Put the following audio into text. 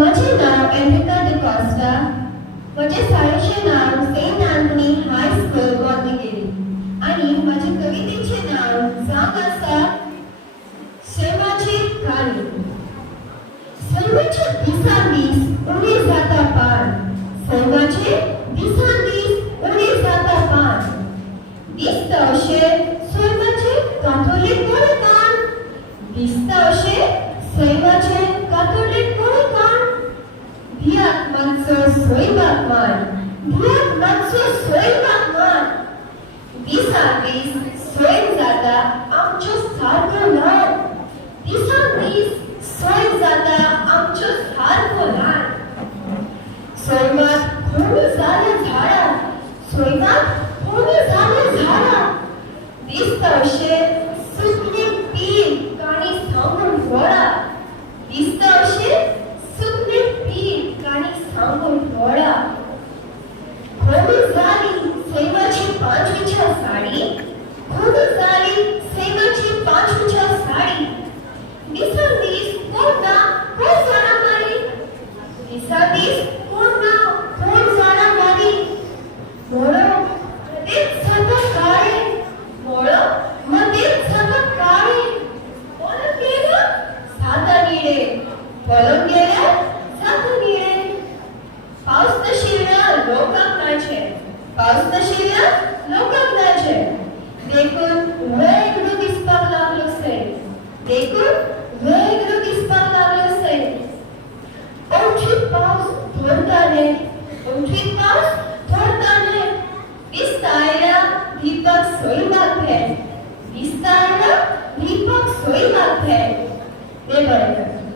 माझे नाव एन्रिका D Costa. माझे शाळेचे नाव सेंट अँथनी हायस्कूल बोर्निगेरी आणि माझे कवितेचे नाव जाग आसा सैमाची काणी. सैमाचे दिसांदीस उणे जाता पान, सैमाचे दिसांदीस उणे जाता पान. दिसता अशें सैमाचे कातोलीक गोळकान, दिसता अशें सैमाचे कातोलीक गोळकान. भियाक मातसो सैमाक मान, भियाक मातसो सैमाक मान. दिसान दीस सैम जाता आमच्यो सारको ल्हान, दिसान दीस सैम जाता आमच्यो सारको ल्हान. सैमाक कोणी जालें झाडां, सैमाक कोणी जालें झाडां. दिसता अशें सुकली पीर काणी सांगून वळा, दिसता अशें सुकली पीर काणी सांगून वळा. कोणी जाली सैमाची पांचवीच्या साडी, कोणी जाली सैमाची पांचवीच्या साडी. दिसान दीस कोण ना कोण जाणा मारी, दिसान दीस कोण ना कोण जाणा मारी. मोळो मदेच सगळं काळे, मोळो मदेच सगळं काळे. पळून गेलं साता निळे, पळून गेलं साता निळे. पावस नशिल्ल्या लोकांक नाचे, पावस नशिल्ल्या लोकांक नाचे. देखून वेगळो दिसपाक लागलो सैम, देखून वेगळो दिसपाक लागलो सैम. अवठीत पावस थोडताले, अवठीत पावस थोडताले. दिसता आयला दीपक सैमाक भेट, दिसता आयला दीपक सैमाक भेट. देव बरें करूं.